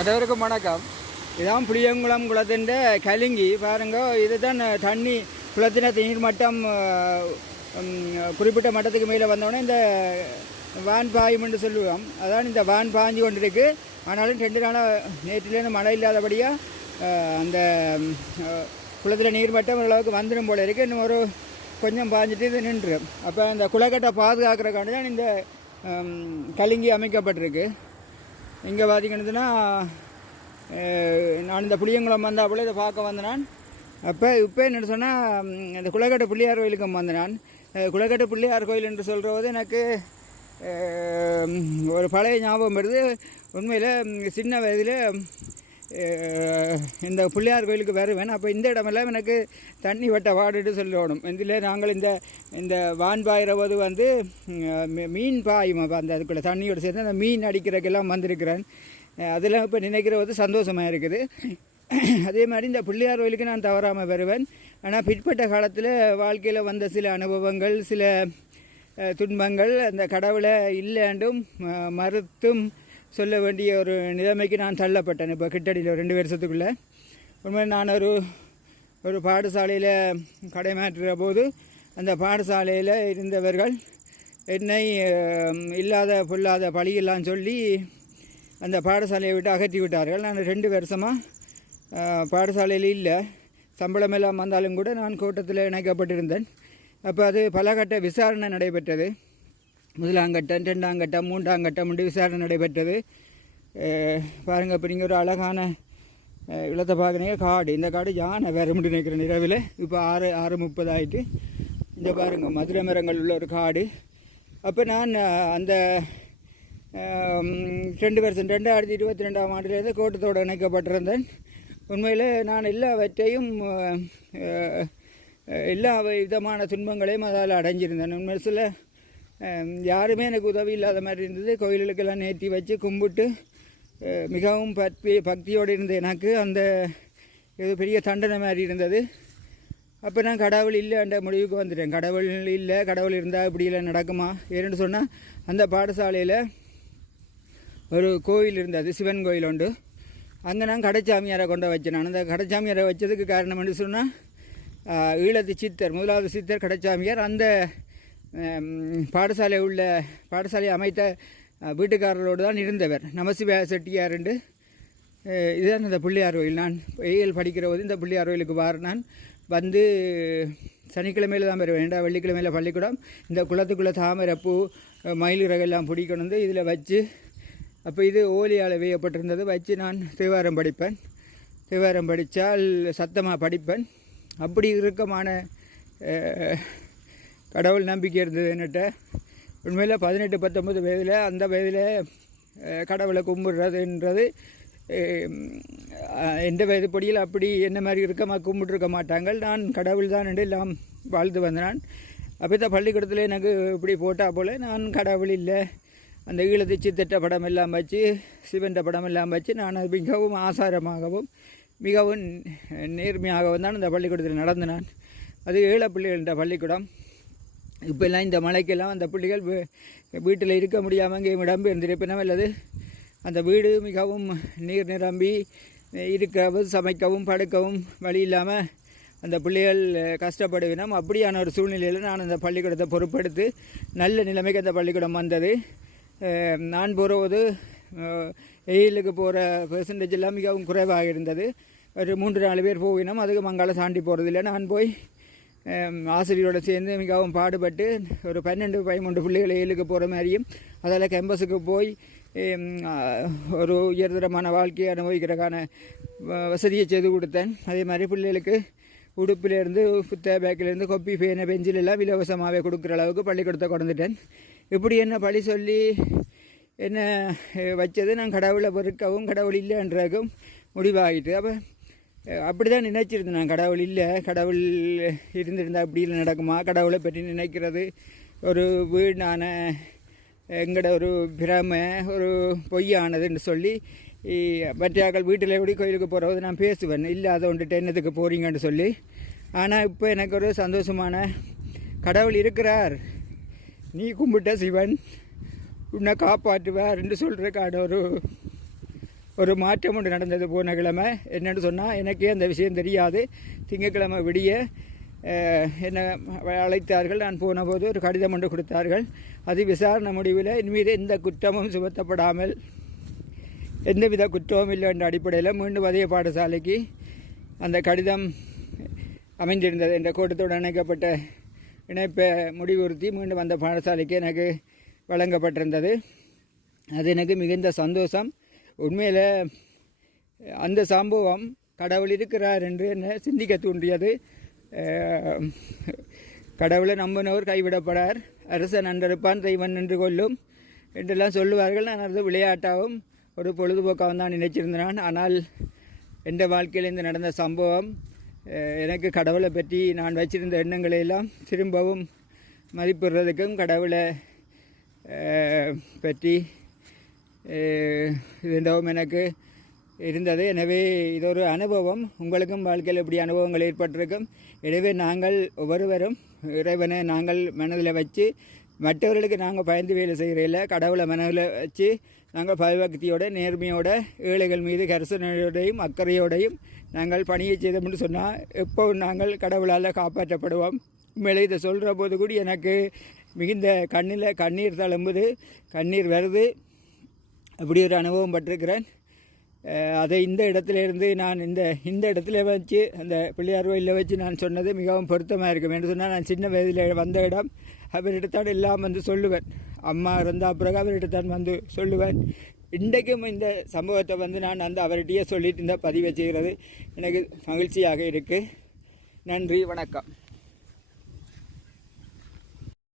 அனைவருக்கும் வணக்கம். இதான் புளியங்குளம் குளத்தின் கலிங்கி. பாருங்க இதுதான் தண்ணி குளத்தின நீர் மட்டம் குறிப்பிட்ட மட்டத்துக்கு மேலே வந்தோடனே இந்த வான் பாயும் என்று சொல்லுவோம். அதான் இந்த வான் பாஞ்சு கொண்டிருக்கு. ஆனாலும் ரெண்டு நாளாக நேற்றுலேருந்து மழை இல்லாதபடியாக அந்த குளத்தில் நீர் மட்டம் ஓரளவுக்கு வந்துடும் போல இருக்குது இன்னும் ஒரு கொஞ்சம் பாஞ்சிட்டு இது நின்று அப்போ அந்த குளக்கட்டை பாதுகாக்கிறக்காண்டி தான் இந்த கலிங்கி அமைக்கப்பட்டிருக்கு. இங்கே பார்த்தீங்கன்னா நான் இந்த புளியங்குளம் வந்தாப்புல இதை பார்க்க வந்தேன் நான் அப்போ இப்போ என்ன சொன்னால் இந்த குளக்கட்டை பிள்ளையார் கோயிலுக்கு வந்த நான் குளக்கட்டை பிள்ளையார் கோயில் என்று சொல்கிறபோது எனக்கு ஒரு பழைய ஞாபகம் வருது. உண்மையில் சின்ன வயதில் இந்த பிள்ளையார் கோயிலுக்கு வருவேன் அப்போ இந்த இடமெல்லாம் எனக்கு தண்ணி வட்ட வாடுட்டு சொல்லணும். இதில் நாங்கள் இந்த இந்த வான் பாயிற போது வந்து மீன் பாயும் அப்போ அந்த அதுக்குள்ளே தண்ணியோடு சேர்ந்து அந்த மீன் அடிக்கிறதுக்கெல்லாம் வந்திருக்கிறேன். அதெல்லாம் இப்போ நினைக்கிற போது சந்தோஷமாக இருக்குது. அதே மாதிரி இந்த பிள்ளையார் கோயிலுக்கு நான் தவறாமல் வருவேன். ஆனால் பிற்பட்ட காலத்தில் வாழ்க்கையில் வந்த சில அனுபவங்கள் சில துன்பங்கள் அந்த கடவுளை இல்லைண்டும் ம- மறுத்தும் சொல்ல வேண்டிய ஒரு நிலைமைக்கு நான் தள்ளப்பட்டேன் இப்போ கிட்டடியில் ரெண்டு வருஷத்துக்குள்ளே. உண்மை நான் ஒரு ஒரு பாடசாலையில் கடைமாற்றுகிற போது அந்த பாடசாலையில் இருந்தவர்கள் என்னை இல்லாத பொல்லாத பழியெல்லாம் சொல்லி அந்த பாடசாலையை விட்டு அகற்றி விட்டார்கள். நான் ரெண்டு வருஷமாக பாடசாலையில் இல்லை. சம்பளம் எல்லாம் வந்தாலும் கூட நான் கூட்டத்தில் இணைக்கப்பட்டிருந்தேன். அப்போ அது பலகட்ட விசாரணை நடைபெற்றது. முதலாம் கட்டம் ரெண்டாம் கட்டம் மூன்றாம் கட்டம் என்று விசாரணை நடைபெற்றது. பாருங்கள் பாருங்க இப்போ நீங்கள் ஒரு அழகான அஹ், இளத்தை பார்க்குறீங்க காடு இந்த காடு யானை வேறு மட்டும் நினைக்கிறேன் இரவில் இப்போ ஆறு ஆறு முப்பது ஆகிட்டு இந்த பாருங்கள் மதுரை மரங்கள் உள்ள ஒரு காடு. அப்போ நான் அந்த ரெண்டு வருஷம் ரெண்டாயிரத்தி இருபத்தி ரெண்டாம் ஆண்டிலேருந்து கோட்டத்தோடு இணைக்கப்பட்டிருந்தேன். உண்மையில் நான் எல்லாவற்றையும் எல்லா விதமான துன்பங்களையும் அதால் அடைஞ்சிருந்தேன். உண்மையில் சில யாருமே எனக்கு உதவி இல்லாத மாதிரி இருந்தது. கோயில்களுக்கெல்லாம் நேற்றி வச்சு கும்பிட்டு மிகவும் பக்தி பக்தியோடு இருந்த எனக்கு. அந்த இது பெரிய தண்டனை மாதிரி இருந்தது. அப்போ நான் கடவுள் இல்லைன்ற முடிவுக்கு வந்துட்டேன். கடவுள் இல்லை கடவுள் இருந்தால் இப்படி இல்லை நடக்குமா? ஏன்னு சொன்னால் அந்த பாடசாலையில் ஒரு கோயில் இருந்தது சிவன் கோயில் உண்டு. அங்கே நான் கடைச்சாமியாரை கொண்டு வச்சேன். நான் அந்த கடைச்சாமியாரை வச்சதுக்கு காரணம் என்ன சொன்னால் ஈழத்து சித்தர் முதலாவது சித்தர் கடைச்சாமியார். அந்த பாடசாலை உள்ள பாடசாலை அமைத்த வீட்டுக்காரரோடு தான் இருந்தவர். நமசிவ செட்டியார் என்று. இதுதான் இந்த பிள்ளையார் கோயில். நான் ஏஎல் படிக்கிற போது இந்த பிள்ளையார் கோயிலுக்கு வார நான் வந்து சனிக்கிழமையில் தான் பெறுவேன் ஏன்டா வெள்ளிக்கிழமையில் பள்ளிக்கூடம்? இந்த குளத்துக்குள்ளே தாமரைப்பூ அஹ், மயில் பிடிக்கணும் வந்து இதில் வச்சு அப்போ இது ஓலியால் வேயப்பட்டிருந்தது. வச்சு நான் தேவாரம் படிப்பேன். தேவாரம் படித்தால் சத்தமாக படிப்பேன். அப்படி இறுக்கமான கடவுள் நம்பிக்கை இருந்தது என்னட்ட? உண்மையில் பதினெட்டு பத்தொம்பது வயதில் அந்த வயதில் கடவுளை கும்பிடுறதுன்றது எந்த வயதுப்படியில் அப்படி என்ன மாதிரி இருக்கமாக கும்பிட்டுருக்க மாட்டாங்க நான் கடவுள் தான் என்று எல்லாம் வாழ்ந்து வந்தேன். அப்போ தான் பள்ளிக்கூடத்தில் எனக்கு இப்படி போட்டால் போல் நான் கடவுள் இல்லை. அந்த ஈழத்து சித்திட்ட படம் எல்லாம் வச்சு சிவன்ற படம் எல்லாம் வச்சு நான் அது மிகவும் ஆசாரமாகவும் மிகவும் நேர்மையாகவும் தான் இந்த பள்ளிக்கூடத்தில் நடந்து நான். அது ஈழ பிள்ளைகள்ன்ற பள்ளிக்கூடம். இப்போல்லாம் இந்த மழைக்கெல்லாம் அந்த பிள்ளைகள் வீட்டில் இருக்க முடியாமல் இங்கே இடம்பெயர்ந்திருப்பினம் அல்லது அந்த வீடு மிகவும் நீர் நிரம்பி இருக்கவும் சமைக்கவும் படுக்கவும் வழி இல்லாமல் அந்த பிள்ளைகள் கஷ்டப்படுவினோம். அப்படியான ஒரு சூழ்நிலையில் நான் அந்த பள்ளிக்கூடத்தை பொறுப்பெடுத்து நல்ல நிலைமைக்கு அந்த பள்ளிக்கூடம் வந்தது. நான் போகிறபோது வெயிலுக்கு போகிற பெர்சன்டேஜ் எல்லாம் மிகவும் குறைவாக இருந்தது. ஒரு மூன்று நாலு பேர் போகினோம் அதுக்கு மங்கால தாண்டி போகிறதில்ல நான் போய் ஆசிரியரோடு சேர்ந்து மிகவும் பாடுபட்டு ஒரு பன்னெண்டு பதிமூன்று பிள்ளைகளை ஏழுக்கு போகிற மாதிரியும் அதில் கேம்பஸுக்கு போய் ஒரு உயர்தரமான வாழ்க்கையை அனுபவிக்கிறதுக்கான வ- வசதியை செய்து கொடுத்தேன். அதே மாதிரி பிள்ளைகளுக்கு உடுப்பிலேருந்து புத்த பேக்கிலேருந்து கொப்பி பேனை பெஞ்சில் எல்லாம் இலவசமாகவே கொடுக்குற அளவுக்கு பள்ளிக்கூடத்தை கொண்டுட்டேன் இப்படி என்ன பழி சொல்லி என்ன வச்சது நான் கடவுளை பொறுக்கவும் கடவுள் இல்லைன்றதுக்கும் முடிவாகிட்டு அப்போ அப்படி தான் நினைச்சிருந்தேன் நான். கடவுள் இல்லை. கடவுள் இருந்திருந்தால் அப்படி இல்லை நடக்குமா? கடவுளை பற்றி நினைக்கிறது. ஒரு வீடான எங்களோட ஒரு பிரமை ஒரு பொய்யானதுன்னு சொல்லி இ- மற்றாக்கள் வீட்டில் எப்படி கோயிலுக்கு போகிறவது நான் பேசுவேன். இல்லாத ஒன்றுட்டு என்னத்துக்கு போகிறீங்கன்னு சொல்லி. ஆனால் இப்போ எனக்கு ஒரு சந்தோஷமான கடவுள் இருக்கிறார். நீ கும்பிட்ட சிவன். உன்னை காப்பாற்றுவார் என்று சொல்கிறதுக்கான ஒரு ஒரு மாற்றம் ஒன்று நடந்தது போன கிழமை என்னென்னு சொன்னால் எனக்கே அந்த விஷயம் தெரியாது. திங்கட்கிழமை விடிய என்னை அழைத்தார்கள். நான் போன போது ஒரு கடிதம் ஒன்று கொடுத்தார்கள். அது விசாரணை முடிவில் இனிமீது எந்த குற்றமும் சுமத்தப்படாமல் எந்தவித குற்றமும் இல்லை என்ற அடிப்படையில் மீண்டும் அதே பாடசாலைக்கு அந்த கடிதம் அமைந்திருந்தது என்ற கூட்டத்தோடு இணைக்கப்பட்ட இணைப்பை முடிவுறுத்தி மீண்டும் அந்த பாடசாலைக்கு எனக்கு வழங்கப்பட்டிருந்தது. அது எனக்கு மிகுந்த சந்தோஷம். உண்மையில் அந்த சம்பவம் கடவுள் இருக்கிறார் என்று என்னை சிந்திக்க தூண்டியது. கடவுளை நம்பினவர் கைவிடப்படார். அரசன் நன்றிருப்பான் தெய்வன் நின்று கொள்ளும் என்றெல்லாம் சொல்லுவார்கள். நான் அது விளையாட்டாகவும் ஒரு பொழுதுபோக்காகவும் தான் நினைச்சிருந்தான். ஆனால் எந்த வாழ்க்கையில் இந்த நடந்த சம்பவம் எனக்கு கடவுளை பற்றி நான் வச்சிருந்த எண்ணங்களை எல்லாம் திரும்பவும் மதிப்பிடுறதுக்கும் கடவுளை பற்றி அஹ், இருந்தவும் எனக்கு இருந்தது. எனவே இது ஒரு அனுபவம். உங்களுக்கும் வாழ்க்கையில் இப்படி அனுபவங்கள் ஏற்பட்டிருக்கும் எனவே நாங்கள் ஒவ்வொருவரும் இறைவனை நாங்கள் மனதில் வச்சு மற்றவர்களுக்கு நாங்கள் பயந்து வேலை செய்கிறதில்ல கடவுளை மனதில் வச்சு நாங்கள் பயபக்தியோட நேர்மையோட ஏழைகள் மீது கரிசனையோடையும் அக்கறையோடையும் நாங்கள் பணியை செய்தோம்னு சொன்னால் எப்போவும் நாங்கள் கடவுளால் காப்பாற்றப்படுவோம். உண்மையிலே இதை சொல்கிற போது கூட எனக்கு மிகுந்த கண்ணில் கண்ணீர் தழும்புது. கண்ணீர் வருது. அப்படி ஒரு அனுபவம் பட்டிருக்கிறேன். அதை இந்த இடத்துல இருந்து நான் இந்த இந்த இடத்துல வச்சு அந்த பிள்ளையார் கோயிலில் வச்சு நான் சொன்னது மிகவும் பொருத்தமாக இருக்கும். என்று சொன்னால் நான் சின்ன வயதில் வந்த இடம் அவரிடத்தான் எல்லாம் வந்து சொல்லுவேன். அம்மா இருந்தால் பிறகு அவரிடத்தான் வந்து சொல்லுவேன். இன்றைக்கும் இந்த சம்பவத்தை வந்து நான் அந்த அவர்கிட்டயே சொல்லிட்டு இந்த பதிவை செய்கிறது. எனக்கு மகிழ்ச்சியாக இருக்குது நன்றி வணக்கம்.